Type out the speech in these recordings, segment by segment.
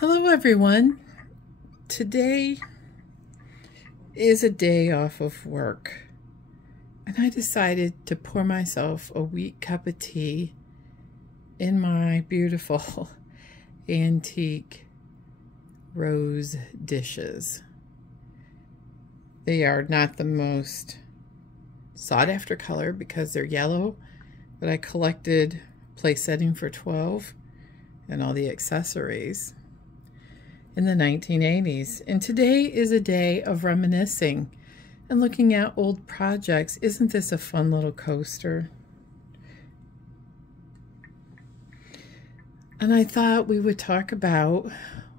Hello everyone. Today is a day off of work and I decided to pour myself a weak cup of tea in my beautiful antique rose dishes. They are not the most sought after color because they're yellow, but I collected place setting for 12 and all the accessories in the 1980s. And today is a day of reminiscing and looking at old projects. Isn't this a fun little coaster? And I thought we would talk about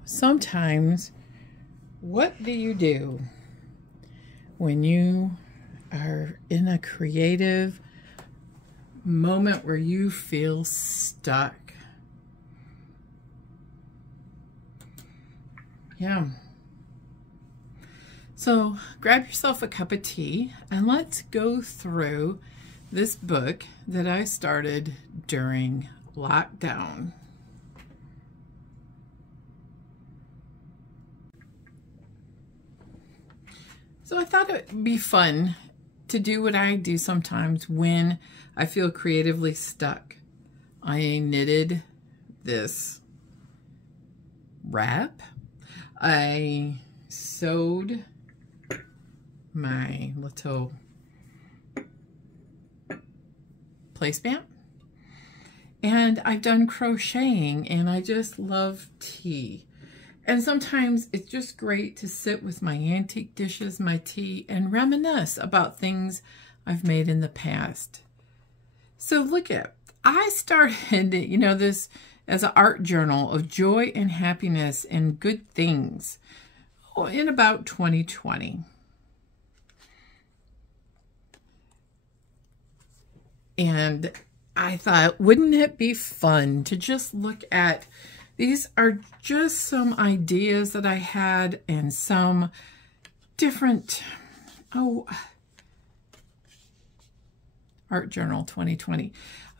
sometimes, what do you do when you are in a creative moment where you feel stuck? Yeah. So grab yourself a cup of tea and let's go through this book that I started during lockdown. So I thought it would be fun to do what I do sometimes when I feel creatively stuck. I knitted this wrap. I sewed my little placement, and I've done crocheting, and I just love tea. And sometimes it's just great to sit with my antique dishes, my tea, and reminisce about things I've made in the past. So look at, I started, this as an art journal of joy and happiness and good things in about 2020. And I thought, wouldn't it be fun to just look at, these are just some ideas that I had and some different, art journal 2020. I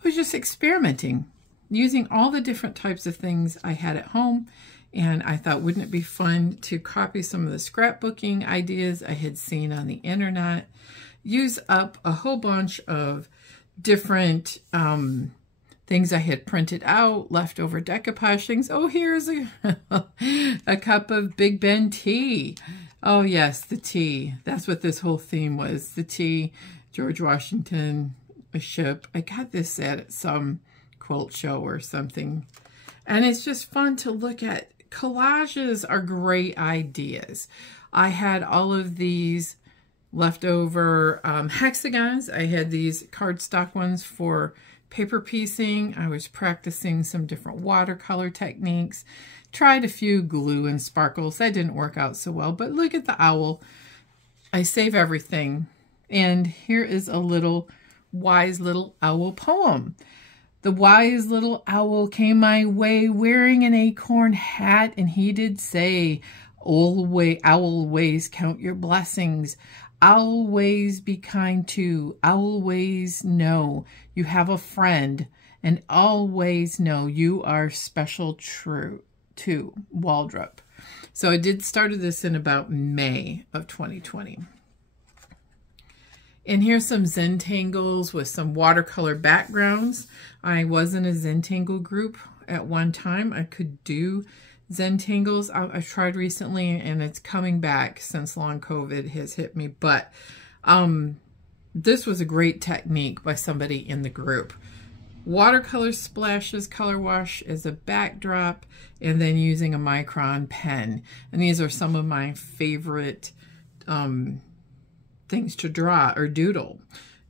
was just experimenting, using all the different types of things I had at home, and I thought, wouldn't it be fun to copy some of the scrapbooking ideas I had seen on the internet, use up a whole bunch of different things I had printed out, leftover decoupage things. Oh, here's a cup of Big Ben tea. Oh yes, the tea. That's what this whole theme was, the tea. George Washington, a ship. I got this at some quilt show or something. And it's just fun to look at. Collages are great ideas. I had all of these leftover hexagons. I had these cardstock ones for paper piecing. I was practicing some different watercolor techniques. Tried a few glue and sparkles. That didn't work out so well, but look at the owl. I save everything. And here is a little wise little owl poem. The wise little owl came my way wearing an acorn hat, and he did say, always count your blessings. Always be kind to, always know you have a friend, and always know you are special true to Waldrop. So I started this in about May of 2020. And here's some Zentangles with some watercolor backgrounds. I was in a Zentangle group at one time. I could do Zentangles. I've tried recently, and it's coming back since long COVID has hit me. But this was a great technique by somebody in the group. Watercolor splashes, color wash as a backdrop, and then using a micron pen. And these are some of my favorite things to draw or doodle.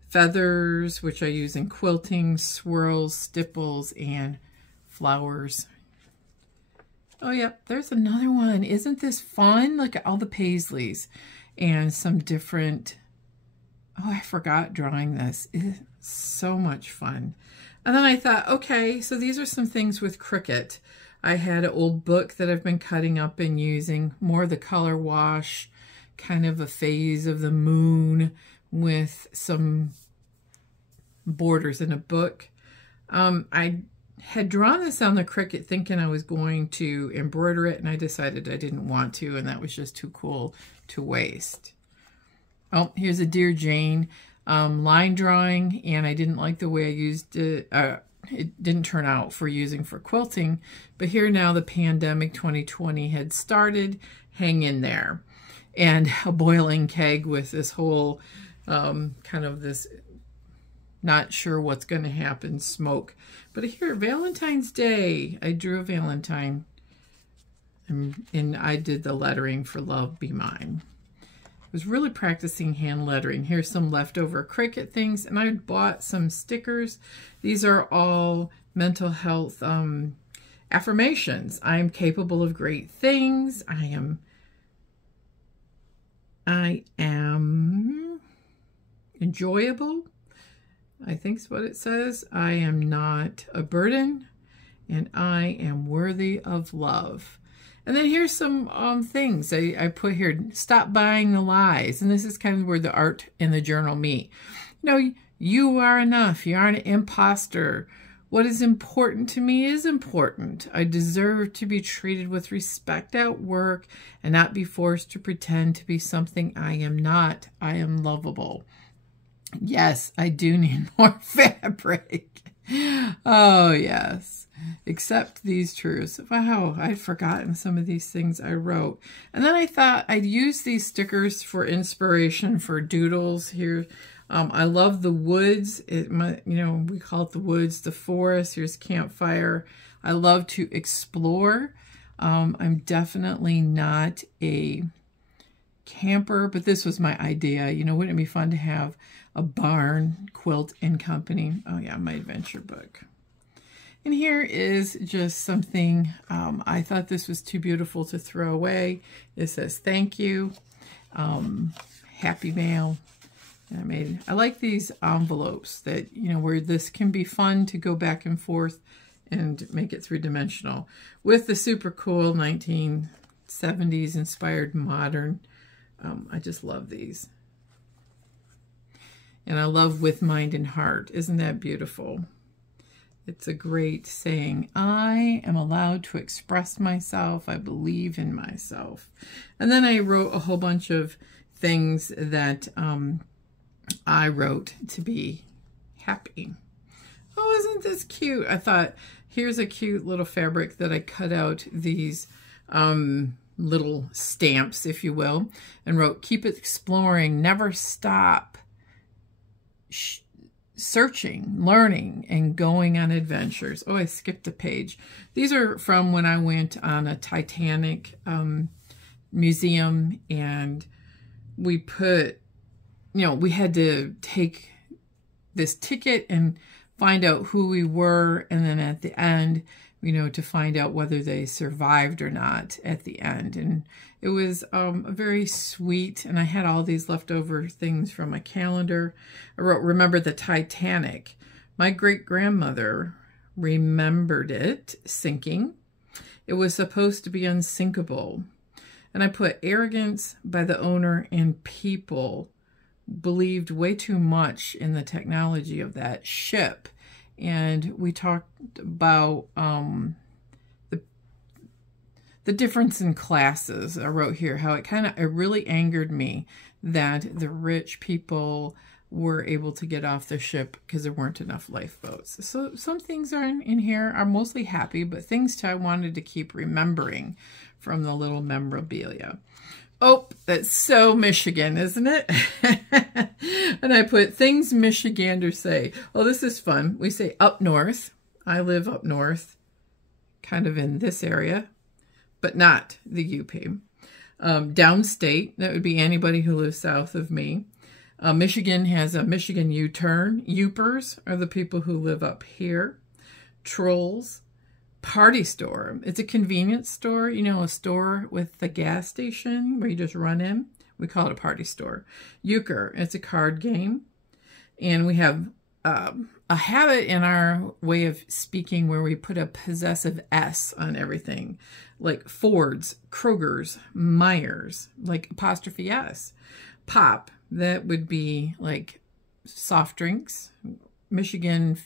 Feathers, which I use in quilting, swirls, stipples, and flowers. Oh, yep, there's another one. Isn't this fun? Look at all the paisleys and some different, oh, I forgot drawing this. It's so much fun. And then I thought, okay, so these are some things with Cricut. I had an old book that I've been cutting up and using more of the color wash, kind of a phase of the moon with some borders in a book. I had drawn this on the Cricut thinking I was going to embroider it, and I decided I didn't want to, and that was just too cool to waste. Oh, here's a Dear Jane line drawing, and I didn't like the way I used it. It didn't turn out for using for quilting, but here now the pandemic 2020 had started. Hang in there. And a boiling keg with this whole kind of this not sure what's going to happen smoke. But here, Valentine's Day, I drew a Valentine, and I did the lettering for Love Be Mine. I was really practicing hand lettering. Here's some leftover Cricut things, and I bought some stickers. These are all mental health affirmations. I am capable of great things. I am enjoyable, I think is what it says. I am not a burden, and I am worthy of love. And then here's some things I put here. Stop buying the lies. And this is kind of where the art and the journal meet. You know, you are enough. You aren't an imposter. What is important to me is important. I deserve to be treated with respect at work and not be forced to pretend to be something I am not. I am lovable. Yes, I do need more fabric. Oh, yes. Accept these truths. Wow, I'd forgotten some of these things I wrote. And then I thought I'd use these stickers for inspiration for doodles here. I love the woods. We call it the woods, the forest. Here's campfire. I love to explore. I'm definitely not a camper, but this was my idea. You know, wouldn't it be fun to have a barn, quilt, and company? Oh yeah, my adventure book. And here is just something, I thought this was too beautiful to throw away. It says, thank you, happy mail. I like these envelopes that, you know, where this can be fun to go back and forth and make it three-dimensional with the super cool 1970s inspired modern. I just love these. And I love with mind and heart. Isn't that beautiful? It's a great saying. I am allowed to express myself. I believe in myself. And then I wrote a whole bunch of things that I wrote to be happy. Oh, isn't this cute? I thought, here's a cute little fabric that I cut out these little stamps, if you will, and wrote, keep exploring, never stop searching, learning, and going on adventures. Oh, I skipped a page. These are from when I went on a Titanic museum, and we put, you know, we had to take this ticket and find out who we were, and then at the end, you know, to find out whether they survived or not at the end. And it was very sweet, and I had all these leftover things from my calendar. I wrote, remember the Titanic. My great-grandmother remembered it sinking. It was supposed to be unsinkable. And I put arrogance by the owner, and people believed way too much in the technology of that ship. And we talked about the difference in classes. I wrote here how it really angered me that the rich people were able to get off the ship because there weren't enough lifeboats. So some things are in here are mostly happy, but things I wanted to keep remembering from the little memorabilia. Oh, that's so Michigan, isn't it? And I put things Michiganders say. Oh, this is fun. We say up north. I live up north, kind of in this area, but not the UP. Downstate, that would be anybody who lives south of me. Michigan has a Michigan U-turn. Youpers are the people who live up here. Trolls. Party store. It's a convenience store, you know, a store with the gas station where you just run in. We call it a party store. Euchre, it's a card game. And we have a habit in our way of speaking where we put a possessive S on everything. Like Ford's, Kroger's, Myers, like apostrophe S. Pop, that would be like soft drinks. Michigan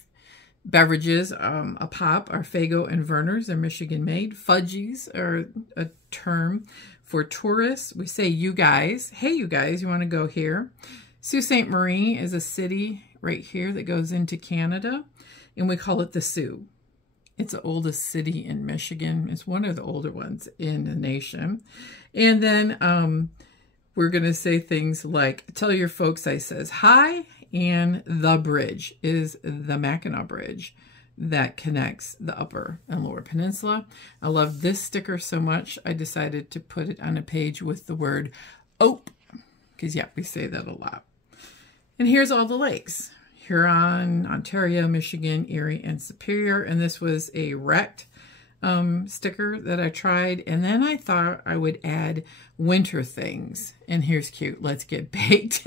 Beverages, a pop are Faygo and Vernors. They're Michigan made. Fudgies are a term for tourists. We say you guys. Hey, you guys, you want to go here? Sault Ste. Marie is a city right here that goes into Canada, and we call it the Soo. It's the oldest city in Michigan. It's one of the older ones in the nation. And then we're going to say things like, tell your folks I says hi, and the bridge is the Mackinac Bridge that connects the Upper and Lower Peninsula. I love this sticker so much, I decided to put it on a page with the word OPE, because yeah, we say that a lot. And here's all the lakes. Huron, Ontario, Michigan, Erie, and Superior. And this was a wrecked sticker that I tried. And then I thought I would add winter things. And here's cute. Let's get baked.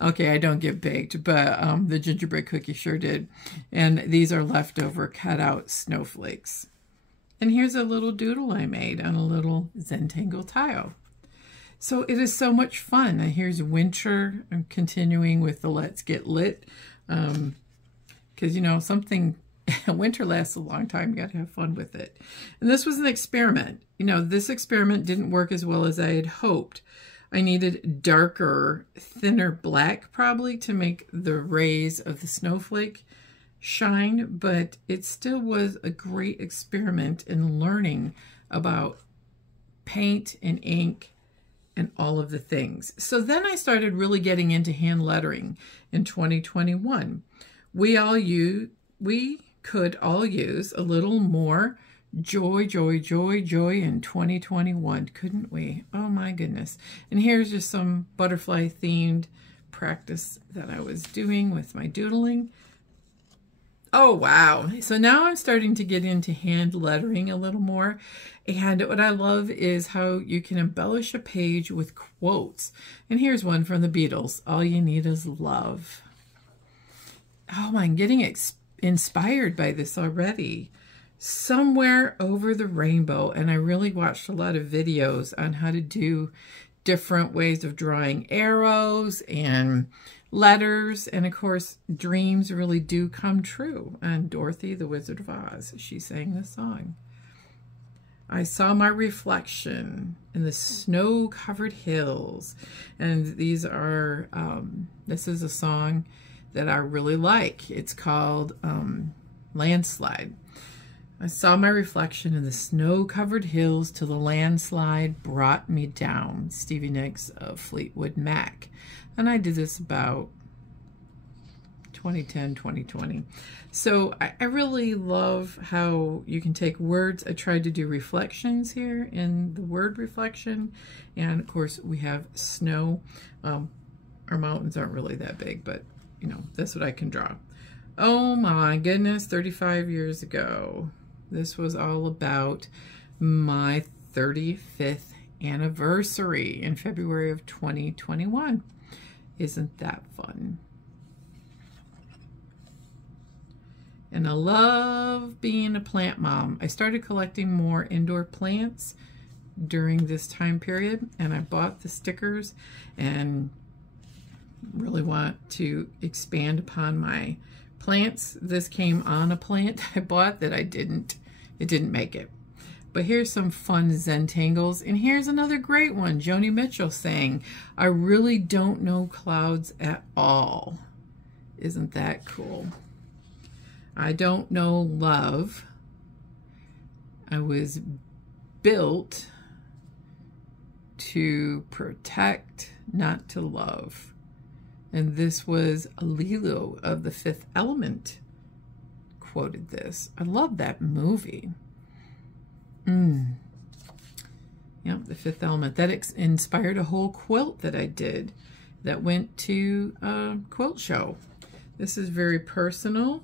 Okay, I don't get baked, but the gingerbread cookie sure did. And these are leftover cut out snowflakes. And here's a little doodle I made on a little Zentangle tile. So it is so much fun. And here's winter. I'm continuing with the Let's Get Lit. Because, you know, winter lasts a long time. You got to have fun with it. And this was an experiment. You know, this experiment didn't work as well as I had hoped. I needed darker, thinner black probably to make the rays of the snowflake shine. But it still was a great experiment in learning about paint and ink and all of the things. So then I started really getting into hand lettering in 2021. We could all use a little more joy, joy, joy, joy in 2021, couldn't we? Oh my goodness. And here's just some butterfly themed practice that I was doing with my doodling. Oh, wow. So now I'm starting to get into hand lettering a little more. And what I love is how you can embellish a page with quotes. And here's one from the Beatles. All you need is love. Oh, I'm getting inspired by this already. Somewhere over the rainbow. And I really watched a lot of videos on how to do different ways of drawing arrows and letters, and of course dreams really do come true. And Dorothy the Wizard of Oz, she sang the song. I saw my reflection in the snow-covered hills. And these are this is a song that I really like. It's called Landslide. I saw my reflection in the snow-covered hills till the landslide brought me down. Stevie Nicks of Fleetwood Mac. And I did this about 2010, 2020. So I really love how you can take words. I tried to do reflections here in the word reflection. And of course we have snow. Our mountains aren't really that big, but you know, that's what I can draw. Oh my goodness, 35 years ago. This was all about my 35th anniversary in February of 2021. Isn't that fun? And I love being a plant mom. I started collecting more indoor plants during this time period, and I bought the stickers and really want to expand upon my plants. This came on a plant I bought that it didn't make it. But here's some fun Zentangles. And here's another great one. Joni Mitchell saying, I really don't know clouds at all. Isn't that cool? I don't know love. I was built to protect, not to love. And this was Lilo of The Fifth Element quoted this. I love that movie. Yeah, The Fifth Element. That inspired a whole quilt that I did that went to a quilt show. This is very personal.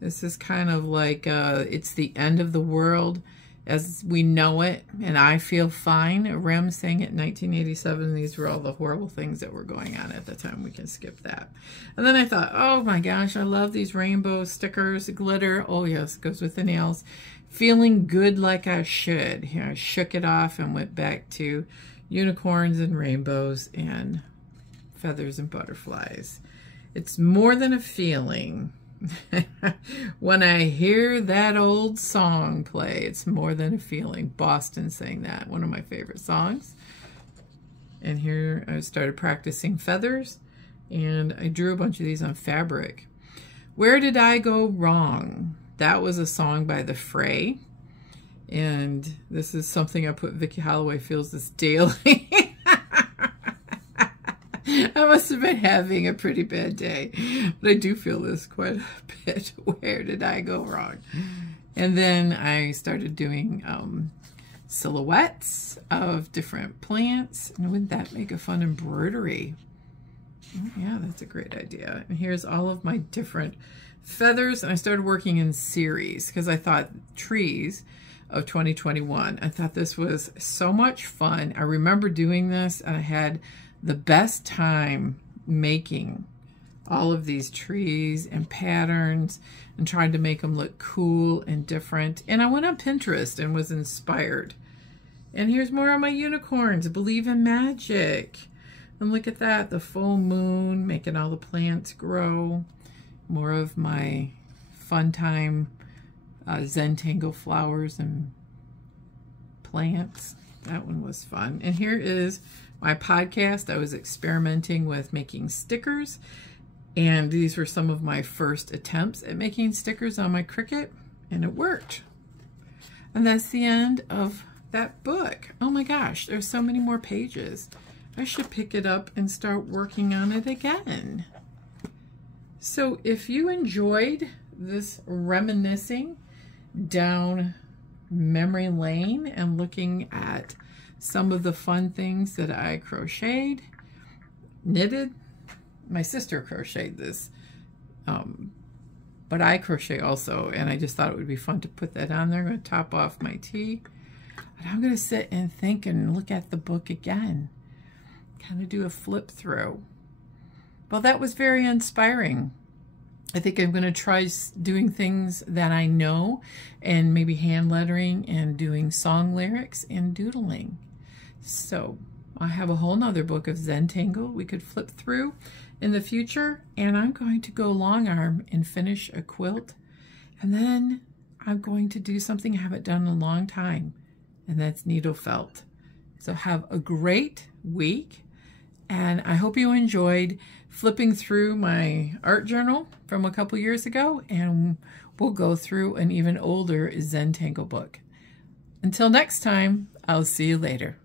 This is kind of like it's the end of the world as we know it, and I feel fine. Rem sang it in 1987. These were all the horrible things that were going on at the time. We can skip that. And then I thought, oh my gosh, I love these rainbow stickers, glitter. Oh yes, goes with the nails. Feeling good like I should. Here, I shook it off and went back to unicorns and rainbows and feathers and butterflies. It's more than a feeling. When I hear that old song play, it's more than a feeling. Boston sang that, one of my favorite songs. And here I started practicing feathers, and I drew a bunch of these on fabric. Where Did I Go Wrong? That was a song by The Fray. And this is something I put Vicki Holloway Feels This Daily. I must have been having a pretty bad day, but I do feel this quite a bit. Where did I go wrong? And then I started doing silhouettes of different plants. And wouldn't that make a fun embroidery? Oh, yeah, that's a great idea. And here's all of my different feathers. And I started working in series because I thought trees of 2021. I thought this was so much fun. I remember doing this, and I had the best time making all of these trees and patterns and trying to make them look cool and different. And I went on Pinterest and was inspired. And here's more of my unicorns, Believe in Magic. And look at that, the full moon, making all the plants grow. More of my fun time Zentangle flowers and plants. That one was fun. And here is my podcast. I was experimenting with making stickers, and these were some of my first attempts at making stickers on my Cricut, and it worked. And that's the end of that book. Oh my gosh, there's so many more pages. I should pick it up and start working on it again. So if you enjoyed this reminiscing down memory lane and looking at some of the fun things that I crocheted, knitted. My sister crocheted this, but I crochet also, and I just thought it would be fun to put that on there. I'm going to top off my tea, and I'm going to sit and think and look at the book again, kind of do a flip through. Well, that was very inspiring. I think I'm going to try doing things that I know, and maybe hand lettering and doing song lyrics and doodling. So I have a whole nother book of Zentangle we could flip through in the future, and I'm going to go long arm and finish a quilt, and then I'm going to do something I haven't done in a long time, and that's needle felt. So have a great week, and I hope you enjoyed flipping through my art journal from a couple years ago, and we'll go through an even older Zentangle book. Until next time, I'll see you later.